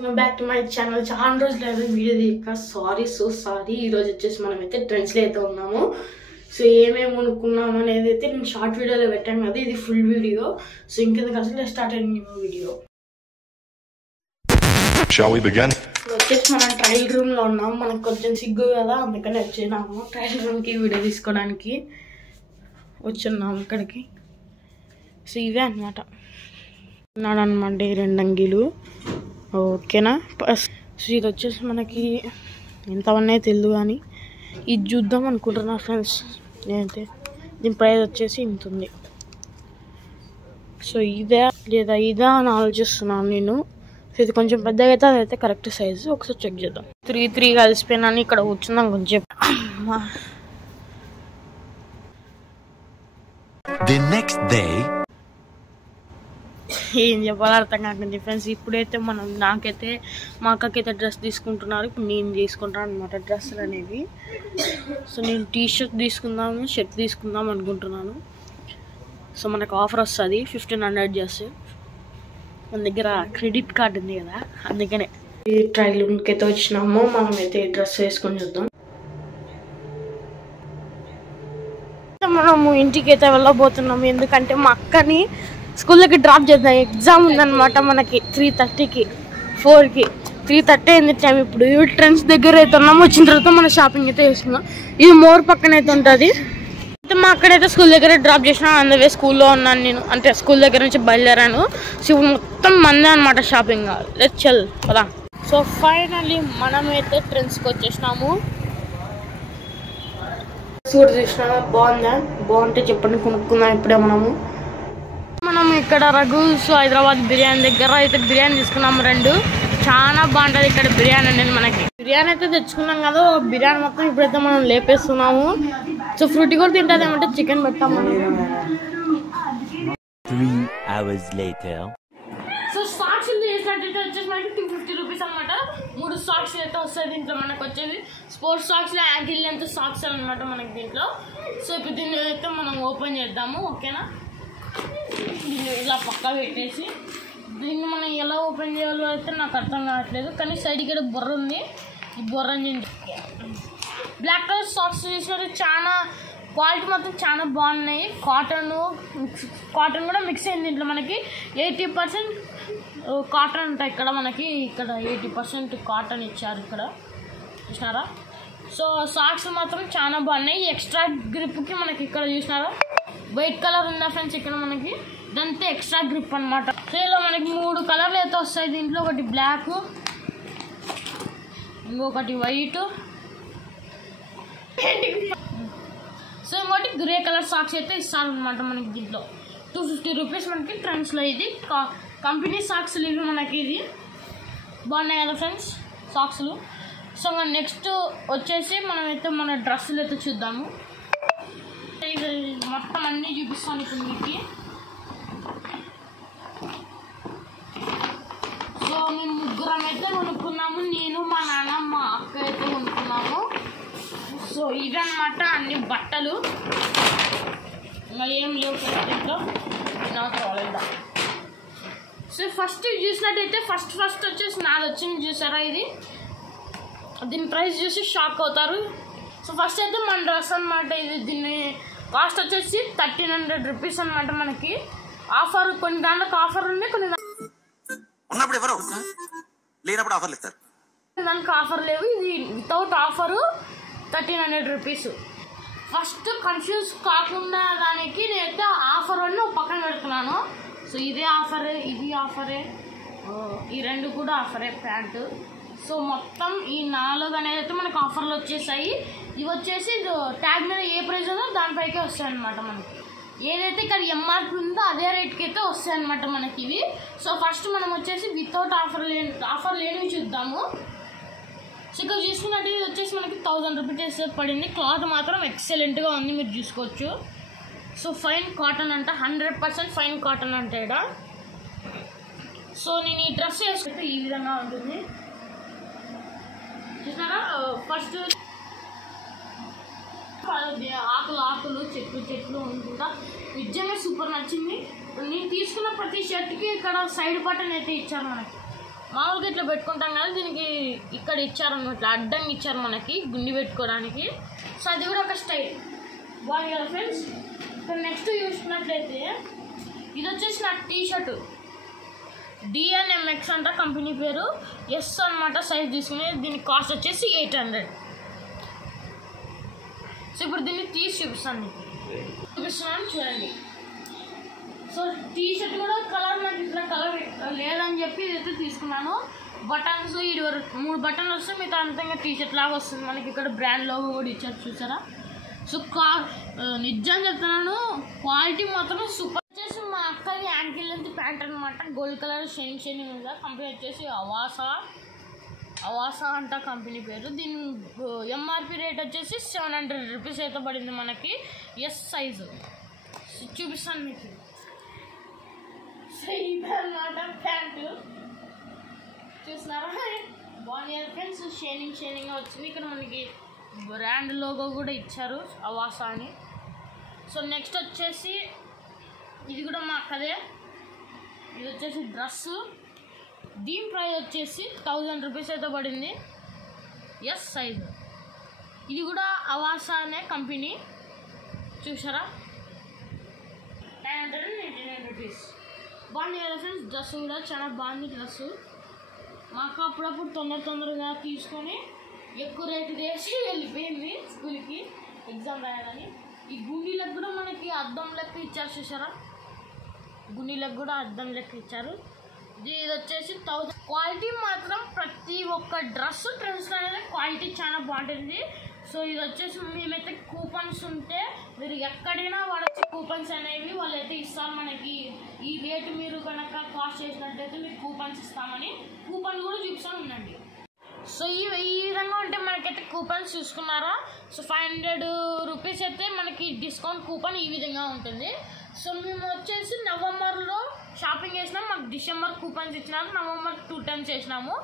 Welcome back to my channel. చాలా రోజులు అయితే వీడియో తీయక సారీ. ఈరోజు వచ్చేసి మనమైతే ట్రెండ్స్లో అయితే ఉన్నాము. సో ఏమేమి కొనుక్కున్నాము అనేది అయితే నేను షార్ట్ వీడియోలో పెట్టాను కదా, ఇది ఫుల్ వీడియో. సో ఇంకెందుకు అసలు స్టార్ట్ అయింది వీడియో. వచ్చేసి మనం ట్రయల్ రూమ్లో ఉన్నాము. మనకు కొంచెం సిగ్గు కదా, అందుకని వచ్చినాము ట్రయల్ రూమ్కి వీడియో తీసుకోవడానికి వచ్చున్నాము ఇక్కడికి. సో ఇవే అనమాట ఉన్నాడనమాట ఈ రెండు అంగీలు. ఓకేనా. సో ఇది వచ్చేసి మనకి ఎంత ఉన్నాయో తెలియదు కానీ ఇది చూద్దాం అనుకుంటున్నా ఫ్రెండ్స్. నేనైతే దీని ప్రైస్ వచ్చేసి ఇంత ఉంది. సో ఇదే లేదా ఇదా అని ఆలోచిస్తున్నాను నేను. సో ఇది కొంచెం పెద్దగా అయితే అదైతే కరెక్ట్ సైజు. ఒకసారి చెక్ చేద్దాం. 3 కలిసిపోయినాను. ఇక్కడ కూర్చుందాం కొంచెం. ఏం చెప్పాలో అర్థం కాకుండా ఫ్రెండ్స్. ఇప్పుడైతే నాకైతే మా అక్కకైతే డ్రెస్ తీసుకుంటున్నారు. ఇప్పుడు నేను తీసుకుంటాను అనమాట డ్రెస్సులు అనేవి. సో నేను టీషర్ట్ తీసుకుందాము, షర్ట్ తీసుకుందాం అనుకుంటున్నాను. సో మనకు ఆఫర్ వస్తుంది 1500 చేస్తే. మన దగ్గర క్రెడిట్ కార్డు ఉంది కదా, అందుకనే ఈ ట్రయల్ రూమ్కి అయితే వచ్చినాము. మనమైతే డ్రెస్ వేసుకొని చూద్దాం. మనము ఇంటికి అయితే వెళ్ళబోతున్నాము, ఎందుకంటే మా అక్కని స్కూల్లోకి డ్రాప్ చేద్దాం. ఎగ్జామ్ ఉందన్నమాట మనకి 3:30కి 4కి. 3:30 అయింది టైం. ఇప్పుడు ట్రెండ్స్ దగ్గర అయితే ఉన్నాము. వచ్చిన తర్వాత మనం షాపింగ్ అయితే చేస్తున్నాం. ఇది మోర్ పక్కన అయితే ఉంటుంది. అయితే మా అక్కడైతే స్కూల్ దగ్గర డ్రాప్ చేసిన, అందువే స్కూల్లో ఉన్నాను నేను. అంటే స్కూల్ దగ్గర నుంచి బయలుదేరాను. సో ఇప్పుడు మొత్తం మందే అనమాట షాపింగ్. లెట్స్ చల్ కదా. సో ఫైనల్లీ మనమైతే ట్రెండ్స్కి వచ్చేసినాము. సూట్ చూసినా బాగుంటే చెప్పండి, కొనుక్కుందాం ఇప్పుడే. మనం ఇక్కడ రఘుస్ హైదరాబాద్ బిర్యానీ దగ్గర అయితే బిర్యానీ తీసుకున్నాము 2. చాలా బాగుంటుంది ఇక్కడ బిర్యానీ అనేది. మనకి బిర్యానీ అయితే తెచ్చుకున్నాం కదా, బిర్యానీ మొత్తం ఇప్పుడైతే మనం లేపేస్తున్నాము. సో ఫ్రూటీ కూడా తింటుంది ఏమంటే చికెన్ పెట్టాం మనం. 3 hours later. సో సాక్స్ చేసినట్టయితే వచ్చేసి మనకి 250 రూపీస్ అనమాట. 3 సాక్స్ అయితే వస్తాయి దీంట్లో. మనకు వచ్చేది sports socks, ankle length socks అనమాట మనకి దీంట్లో. సో ఇప్పుడు దీన్ని అయితే మనం ఓపెన్ చేద్దాము. ఓకేనా. దీన్ని ఇలా పక్కా పెట్టేసి దీన్ని మనం ఎలా ఓపెన్ చేయాలో అయితే నాకు అర్థం కావట్లేదు. కానీ సైడ్ ఇక్కడ బొర్ర ఉంది. ఈ బొర్ర బ్లాక్ కలర్ సాక్స్ చేసినట్టు చాలా క్వాలిటీ మొత్తం చాలా బాగున్నాయి. కాటన్ కూడా మిక్స్ అయింది దీంట్లో. మనకి 80% కాటన్ ఉంటాయి ఇక్కడ. మనకి ఇక్కడ 80% కాటన్ ఇచ్చారు ఇక్కడ, చూసినారా. సో సాక్స్ మాత్రం చాలా బాగున్నాయి. ఎక్స్ట్రా గ్రిప్కి మనకి ఇక్కడ చూసినారా వైట్ కలర్ ఉందా ఫ్రెండ్స్ ఇక్కడ మనకి. దాంతో ఎక్స్ట్రా గ్రిప్ అనమాట. సో ఇలా మనకి 3 కలర్లు అయితే వస్తాయి దీంట్లో. ఒకటి బ్లాక్, ఇంకొకటి వైట్, సో ఇంకోటి గ్రే కలర్ సాక్స్ అయితే ఇస్తారనమాట మనకి దీంట్లో. 250 రూపీస్ మనకి ట్రెండ్స్లో. ఇది కంపెనీ సాక్స్లు ఇవి మనకి. ఇది బాగున్నాయి కదా ఫ్రెండ్స్ సాక్స్లు. సో నెక్స్ట్ వచ్చేసి మనమైతే మన డ్రెస్సులు అయితే చూద్దాము. ఇది మొత్తం అన్నీ చూపిస్తాను ఇప్పుడు మీకు. సో మేము 3 అయితే కొనుక్కున్నాము. నేను, మా నాన్న, మా అక్క అయితే కొనుక్కున్నాము. సో ఇవన్నమాట అన్ని బట్టలు. ఇంకా ఏం లేవు దీంట్లో. రాలేదా. సో ఫస్ట్ చూసినట్టయితే ఫస్ట్ వచ్చేసి నాది వచ్చింది చూసారా ఇది. దీని ప్రైస్ చూసి షాక్ అవుతారు. సో ఫస్ట్ అయితే మన డ్రెస్ అనమాట ఇది. దీన్ని కాస్ట్ వచ్చేసి 1300 రూపీస్ అనమాట మనకి. ఆఫర్ కొన్ని దాంట్లో ఆఫర్ ఉన్నాయి, కొన్ని ఉన్నప్పుడు ఎవరు లేనప్పుడు ఆఫర్లు ఇస్తారు. దానికి ఆఫర్ లేవు. ఇది without offer 1300 rupees. First confuse కాకుండా దానికి నేనైతే ఆఫర్ అని పక్కన పెడుతున్నాను. సో ఇదే ఆఫరే, ఇది ఆఫరే, ఈ 2 కూడా ఆఫరే ప్యాంటు. సో మొత్తం ఈ 4 అనేది అయితే మనకు ఆఫర్లు వచ్చేసాయి. ఇవి వచ్చేసి ట్యాగ్ మీద ఏ ప్రైస్ ఉందో దానిపైకే వస్తాయి అనమాట మనకి. ఏదైతే ఇక్కడ ఎంఆర్పి ఉందో అదే రేట్కి అయితే వస్తాయి అనమాట మనకి ఇవి. సో ఫస్ట్ మనం వచ్చేసి వితౌట్ ఆఫర్ లేనివి చూద్దాము. సో ఇక్కడ చూసుకున్నట్టు ఇది వచ్చేసి మనకి 1000 రూపీస్ పడింది. క్లాత్ మాత్రం ఎక్సలెంట్గా ఉంది, మీరు చూసుకోవచ్చు. సో ఫైన్ కాటన్ అంట, 100% ఫైన్ కాటన్ అంట ఇక్కడ. సో నేను ఈ డ్రెస్ వేసుకుంటే ఈ విధంగా ఉంటుంది చూసారా. ఫస్ట్ ఆకులు చెట్లు ఉంటుందా. నిజంగా సూపర్ నచ్చింది. నేను తీసుకున్న ప్రతి షర్ట్కి ఇక్కడ సైడ్ బటన్ అయితే ఇచ్చారు మనకి. మామూలుగా ఇట్లా పెట్టుకుంటాం కదా, దీనికి ఇక్కడ ఇచ్చారన్నమాట, అడ్డంగా ఇచ్చారు మనకి గుండి పెట్టుకోవడానికి. సో అది కూడా ఒక స్టైల్ బాగుంది కదా ఫ్రెండ్స్. ఇక్కడ నెక్స్ట్ చూసుకున్నట్లయితే ఇది వచ్చేసి నా టీషర్టు DNMX అంట కంపెనీ పేరు, ఎస్ అనమాట సైజ్ తీసుకుని. దీని కాస్ట్ వచ్చేసి 800. సో ఇప్పుడు దీన్ని తీసి చూపిస్తున్నాను చూడండి. సో టీషర్ట్ కూడా కలర్ నాకు ఇట్లా కలర్ లేదని చెప్పి ఇదైతే తీసుకున్నాను. బటన్స్ ఇది 3 బటన్లు వస్తే మిగతా అంతంగా టీషర్ట్ లాగా వస్తుంది మనకి. ఇక్కడ బ్రాండ్ లోగో కూడా ఇచ్చారు చూసారా. సో నిజం చెప్తున్నాను, క్వాలిటీ మాత్రం సూపర్. వచ్చేసి మా అక్కది యాంకిల్ లెంత్ ప్యాంట్ అనమాట, గోల్డ్ కలర్ షైనింగ్ ఉందా. కంపెనీ వచ్చేసి అవాసా అంట కంపెనీ పేరు. దీని MRP రేట్ వచ్చేసి 700 రూపీస్ అయితే పడింది మనకి. ఎస్ సైజు చూపిస్తాను మీకు. సో ఇదన్నమాట ప్యాంటు చూస్తున్నారా, బాగుంది ఫ్రెండ్స్. షైనింగ్గా వచ్చింది. ఇక్కడ మనకి బ్రాండ్ లోగో కూడా ఇచ్చారు, అవాసా అని. సో నెక్స్ట్ వచ్చేసి ఇది కూడా మా అక్కదే. ఇది వచ్చేసి డ్రెస్సు, దీని ప్రైస్ వచ్చేసి 1000 రూపీస్ అయితే పడింది. Yes size. ఇది కూడా అవాసా అనే కంపెనీ చూసారా, 999 రూపీస్. బాగుంది కదా ఫ్రెండ్స్. డ్రెస్ కూడా చాలా బాగుంది డ్రెస్సు. మాకు అప్పుడప్పుడు తొందరగా తీసుకొని ఎక్కువ రేటు వేసి వెళ్ళిపోయింది స్కూల్కి ఎగ్జామ్ రాయాలని. ఈ గుండీలకు కూడా మనకి అద్దం లెక్క ఇచ్చారు చూసారా, గుండీలకు కూడా అద్దం లెక్క ఇచ్చారు. ఇది వచ్చేసి 1000. క్వాలిటీ మాత్రం ప్రతి ఒక్క డ్రెస్ ట్రెండ్స్లో అనేది క్వాలిటీ చాలా బాగుంటుంది. సో ఇది వచ్చేసి మేమైతే కూపన్స్ ఉంటే మీరు ఎక్కడైనా వాడచ్చు. కూపన్స్ అనేవి వాళ్ళైతే ఇస్తారు మనకి. ఈ రేటు మీరు కనుక కాస్ట్ చేసినట్టయితే మీకు కూపన్స్ ఇస్తామని కూపన్ కూడా చూపిస్తూ ఉండండి. సో ఈ విధంగా ఉంటే మనకైతే కూపన్స్ చూసుకున్నారా. సో 500 రూపీస్ అయితే మనకి డిస్కౌంట్ కూపన్ ఈ విధంగా ఉంటుంది. సో మేము వచ్చేసి నవంబర్లో షాపింగ్ చేసినాం, మాకు డిసెంబర్ కూపన్స్ ఇచ్చినారు. నవంబర్ 2 times చేసినాము.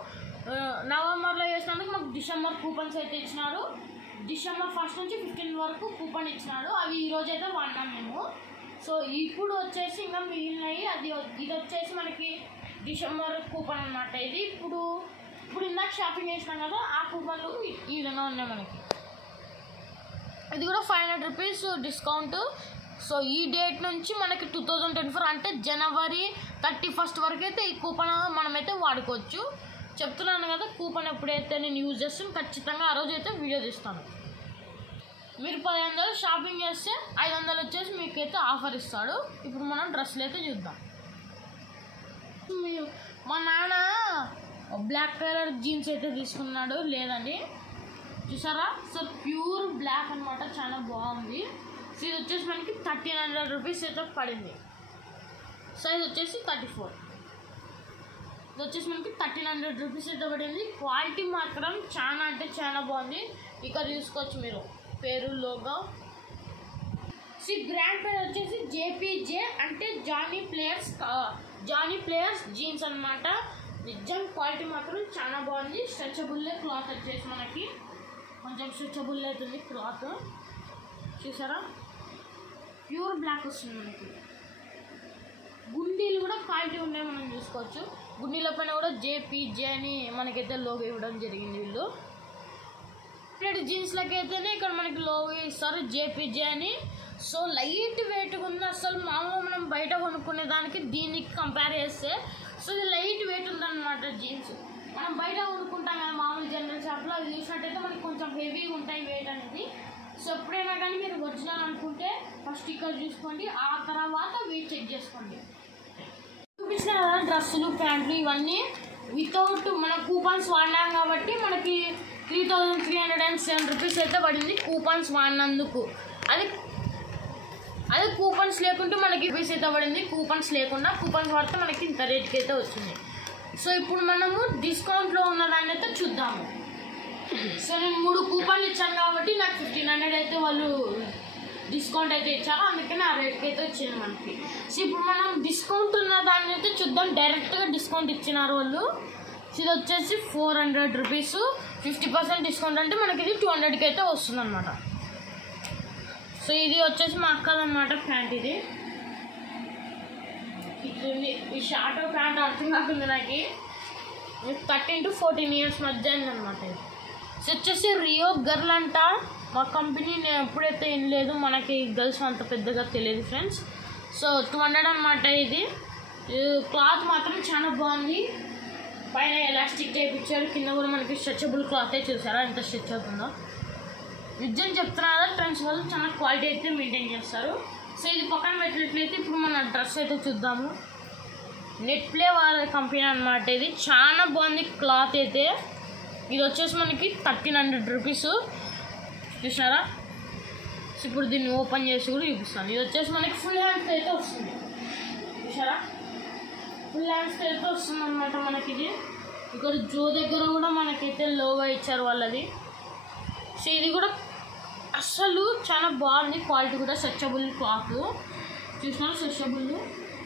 నవంబర్లో చేసినందుకు మాకు డిసెంబర్ కూపన్స్ అయితే ఇచ్చినారు. డిసెంబర్ 1st నుంచి 15 వరకు కూపన్ ఇచ్చినాడు. అవి ఈరోజు అయితే వాడినాం మేము. సో ఇప్పుడు వచ్చేసి ఇంకా మిగిలినవి ఇది వచ్చేసి మనకి డిసెంబర్ కూపన్ అన్నమాట. ఇది ఇప్పుడు ఇందాక షాపింగ్ చేసినాం కదా, ఆ కూపన్లు ఈ విధంగా ఉన్నాయి మనకి. ఇది కూడా 500 రూపీస్ డిస్కౌంట్. సో ఈ డేట్ నుంచి మనకి 2024 అంటే జనవరి 31st వరకు అయితే ఈ కూపన్ మనమైతే వాడుకోవచ్చు. చెప్తున్నాను కదా, కూపన్ ఎప్పుడైతే నేను యూజ్ చేస్తాను ఖచ్చితంగా ఆ రోజు అయితే వీడియో తీస్తాను. మీరు 1500 షాపింగ్ చేస్తే 500 వచ్చేసి మీకైతే ఆఫర్ ఇస్తాడు. ఇప్పుడు మనం డ్రెస్సులు అయితే చూద్దాం. మా నాన్న బ్లాక్ కలర్ జీన్స్ అయితే తీసుకున్నాడు, లేదండి చూసారా. సో ప్యూర్ బ్లాక్ అనమాట, చాలా బాగుంది. సో ఇది వచ్చేసి మనకి 1300 రూపీస్ అయితే పడింది. సైజ్ వచ్చేసి 34. ఇది వచ్చేసి మనకి 1300 రూపీస్ అయితే పడింది. క్వాలిటీ మాత్రం చాలా అంటే చాలా బాగుంది. ఇక్కడ చూసుకోవచ్చు మీరు పేరు లోగో. సో బ్రాండ్ పేరు వచ్చేసి JPJ అంటే జానీ ప్లేయర్స్ జీన్స్ అనమాట. నిజం క్వాలిటీ మాత్రం చాలా బాగుంది. స్ట్రెచబుల్ క్లాత్ వచ్చేసి మనకి కొంచెం స్ట్రెచబుల్ అవుతుంది క్లాత్ చూసారా. ప్యూర్ బ్లాక్ వస్తుంది మనకి. గుండీలు కూడా క్వాలిటీ ఉన్నాయి, మనం చూసుకోవచ్చు. గుండీల పైన కూడా JPJ అని మనకైతే లోగో ఇవ్వడం జరిగింది వీళ్ళు. ఇప్పుడు జీన్స్లకి అయితేనే ఇక్కడ మనకి లోగో ఇస్తారు JPJ అని. సో లైట్ వెయిట్గా ఉంది. అసలు మామూలుగా మనం బయట కొనుక్కునే దానికి దీనికి కంపేర్ చేస్తే సో ఇది లైట్ వెయిట్ ఉందన్నమాట జీన్స్. మనం బయట కొనుక్కుంటాం కదా మామూలు జనరల్ షాప్లో, అది చూసినట్టయితే మనకి కొంచెం హెవీగా ఉంటాయి వెయిట్ అనేది. సో ఎప్పుడైనా కానీ మీరు ఒరిజినల్ అనుకుంటే ఫస్ట్ ఇక్కడ చూసుకోండి, ఆ తర్వాత వెయిట్ చెక్ చేసుకోండి. చూపించిన కదా డ్రెస్సులు ప్యాంట్లు ఇవన్నీ వితౌట్ మన కూపన్స్ వాడినాం కాబట్టి మనకి 3307 రూపీస్ అయితే పడింది కూపన్స్ వాడినందుకు. అది కూపన్స్ లేకుంటే మనకి రూపీస్ అయితే పడింది. కూపన్స్ లేకుండా కూపన్స్ వాడితే మనకి ఇంత రేట్కి అయితే వచ్చింది. సో ఇప్పుడు మనము డిస్కౌంట్లో ఉన్నదాన్ని అయితే చూద్దాము. సో నేను 3 కూపన్లు ఇచ్చాను కాబట్టి నాకు 1500 అయితే వాళ్ళు డిస్కౌంట్ అయితే ఇచ్చారు, అందుకని ఆ రేట్కి అయితే వచ్చింది మనకి. సో ఇప్పుడు మనం డిస్కౌంట్ ఉన్న దాన్ని అయితే చూద్దాం. డైరెక్ట్గా డిస్కౌంట్ ఇచ్చినారు వాళ్ళు. సో ఇది వచ్చేసి 400 రూపీస్ 50% డిస్కౌంట్ అంటే మనకి ఇది 200కి అయితే వస్తుంది అనమాట. సో ఇది వచ్చేసి మా అక్కదన్నమాట ప్యాంట్. ఇది ఇట్లుంది. ఈ షార్ట్ ప్యాంట్ అర్థం కాకుండా నాకు 13 to 14 ఇయర్స్ మధ్య అయిందనమాట. ఇది సో వచ్చేసి రియో గర్ల్ అంట. మా కంపెనీ నేను ఎప్పుడైతే ఏం లేదు, మనకి గర్ల్స్ అంత పెద్దగా తెలియదు ఫ్రెండ్స్. సో 200 అనమాట. ఇది క్లాత్ మాత్రం చాలా బాగుంది. పైన ఎలాస్టిక్ టైప్ ఇచ్చారు, కింద కూడా మనకి స్ట్రెచబుల్ క్లాతే. చూసారా ఎంత స్ట్రెచ్ అవుతుందో. నిజం చెప్తున్నా కదా, ట్రెండ్స్ వాళ్ళు చాలా క్వాలిటీ అయితే మెయింటైన్ చేస్తారు. సో ఇది పక్కన పెట్టినట్లయితే ఇప్పుడు మన డ్రెస్ అయితే చూద్దాము. నెట్ ప్లే వాళ్ళ కంపెనీ అనమాట. ఇది చాలా బాగుంది క్లాత్ అయితే. ఇది వచ్చేసి మనకి 1300 రూపీస్. చూసారా? సో ఇప్పుడు దీన్ని ఓపెన్ చేసి కూడా చూపిస్తాను. ఇది వచ్చేసి మనకి ఫుల్ హ్యాండ్స్ అయితే వస్తుంది. చూసారా? ఫుల్ హ్యాండ్స్ అయితే వస్తుంది అనమాట మనకి. ఇది ఇక్కడ జో దగ్గర కూడా మనకైతే లోగా ఇచ్చారు వాళ్ళది. సో ఇది కూడా అస్సలు చాలా బాగుంది క్వాలిటీ కూడా. స్ట్రెచబుల్ క్లాత్ చూసినారు, స్ట్రెచబుల్.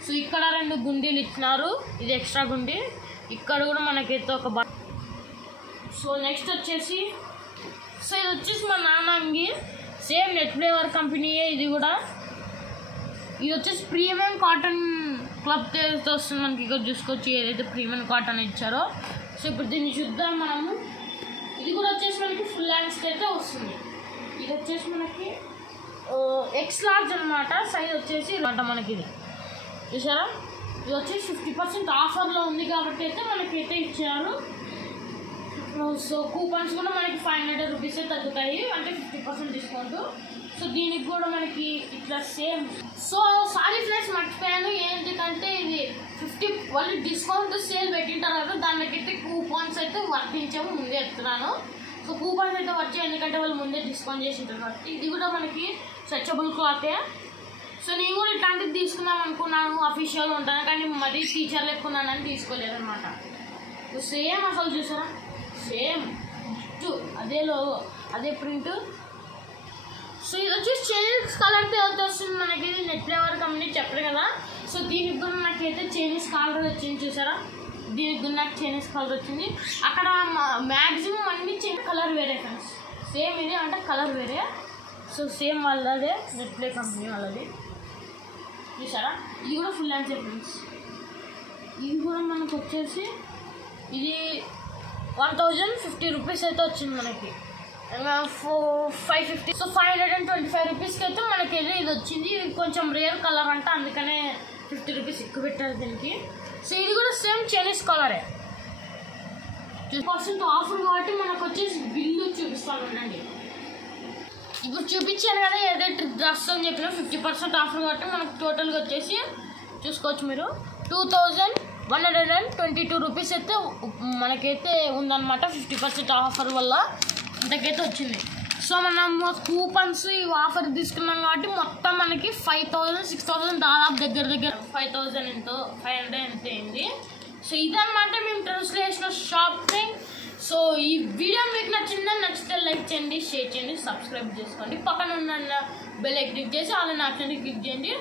సో ఇక్కడ 2 గుండీలు ఇచ్చినారు, ఇది ఎక్స్ట్రా గుండి. ఇక్కడ కూడా మనకైతే ఒక సో నెక్స్ట్ వచ్చేసి సో ఇది వచ్చేసి మా నాన్న అంగి. సేమ్ నెట్ ఫ్లేవర్ కంపెనీయే ఇది కూడా. ఇది వచ్చేసి ప్రీమియం కాటన్ క్లబ్ తేలితో వస్తుంది మనకి. ఇక్కడ చూసుకోవచ్చు ఏదైతే ప్రీమియం కాటన్ ఇచ్చారో. సో ఇప్పుడు దీన్ని చూద్దాం మనము. ఇది కూడా వచ్చేసి మనకి ఫుల్ హ్యాండ్స్కి అయితే వస్తుంది. ఇది వచ్చేసి మనకి ఎక్స్ లార్జ్ అనమాట. సైజ్ వచ్చేసి అంట మనకి. ఇది చూసారా? ఇది వచ్చేసి 50% ఆఫర్లో ఉంది కాబట్టి అయితే మనకైతే ఇచ్చారు. సో కూపన్స్ కూడా మనకి 500 రూపీసే తగ్గుతాయి, అంటే 50% డిస్కౌంట్. సో దీనికి కూడా మనకి ఇట్లా సేమ్. సో సారీ ఫ్రెండ్స్, మర్చిపోయాను. ఏంటికంటే ఇది 50 వాళ్ళు డిస్కౌంట్ సేల్ పెట్టింటారు కదా, దానికైతే కూపన్స్ అయితే వర్తించాము ముందే చెప్తున్నాను. సో కూపన్స్ అయితే వచ్చాయి, ఎందుకంటే వాళ్ళు ముందే డిస్కౌంట్ చేసింటారు కాబట్టి. ఇది కూడా మనకి స్ట్రెచబుల్ క్లాతే. సో నేను కూడా ఇట్లాంటిది తీసుకుందాం అనుకున్నాను, అఫీషియల్ ఉంటాను, కానీ మరీ టీచర్లు ఎక్కున్నానని తీసుకోలేదన్నమాట. సేమ్ అసలు చూసారా, సేమ్ అదే లోగో, అదే ప్రింట్. సో ఇది వచ్చేసి చైనీస్ కలర్తో వస్తుంది మనకి. ఇది నెట్ ఫ్లేవర్ కంపెనీ చెప్పరు కదా. సో దీనికి కూడా నాకైతే చైనీస్ కలర్ వచ్చింది. చూసారా? దీనికి కూడా నాకు చైనీస్ కలర్ వచ్చింది. అక్కడ మ్యాక్సిమం అన్ని కలర్ వేరే ఫ్రెండ్స్. సేమ్ ఇది అంటే కలర్ వేరే. సో సేమ్ వాళ్ళదే, నెట్ ప్లే కంపెనీ వాళ్ళది. చూసారా? ఇది కూడా ఫుల్ హ్యాండ్స్ ఫ్రెండ్స్. ఇది కూడా మనకు వచ్చేసి ఇది 1050 రూపీస్ అయితే వచ్చింది మనకి. 550. సో 525 రూపీస్కి అయితే మనకి ఇది వచ్చింది. ఇది కొంచెం రేర్ కలర్ అంట, అందుకనే 50 రూపీస్ ఎక్కువ పెట్టారు దీనికి. సో ఇది కూడా సేమ్ చైనీస్ కలరే. 2% ఆఫర్ కాబట్టి మనకు వచ్చేసి బిల్లు చూపిస్తాను ఉండండి. ఇప్పుడు చూపించాను కదా ఏదైతే డ్రెస్ అని చెప్పినా 50% ఆఫర్ కాబట్టి మనకు టోటల్గా వచ్చేసి చూసుకోవచ్చు మీరు 2122 రూపీస్ అయితే మనకైతే ఉందన్నమాట. 50% ఆఫర్ వల్ల ఇంతకైతే వచ్చింది. సో మనం కూపన్స్ ఈ ఆఫర్ తీసుకున్నాం కాబట్టి మొత్తం మనకి 5000 6000 దాదాపు దగ్గర 5000 ఎంతో 500 ఎంత అయింది. సో ఇదన్నమాట మేము ట్రెండ్స్లో చేసిన షాపింగ్. సో ఈ వీడియో మీకు నచ్చితే లైక్ చేయండి, షేర్ చేయండి, సబ్స్క్రైబ్ చేసుకోండి. పక్కన ఉన్న బెల్ క్లిక్ చేసి ఆల్ ఆప్షన్ క్లిక్ చేయండి.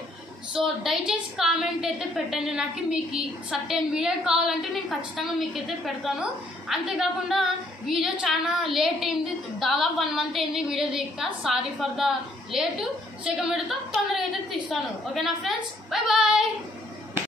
సో దయచేసి కామెంట్ అయితే పెట్టండి నాకు. మీకు సర్టెన్ వీడియో కావాలంటే నేను ఖచ్చితంగా మీకైతే పెడతాను. అంతేకాకుండా వీడియో చాలా లేట్ అయింది, దాదాపు 1 మంత్ అయింది వీడియో దిక్క. Sorry for the late. Second వీడియోతో తొందరగా అయితే తీస్తాను. ఓకేనా ఫ్రెండ్స్? Bye bye.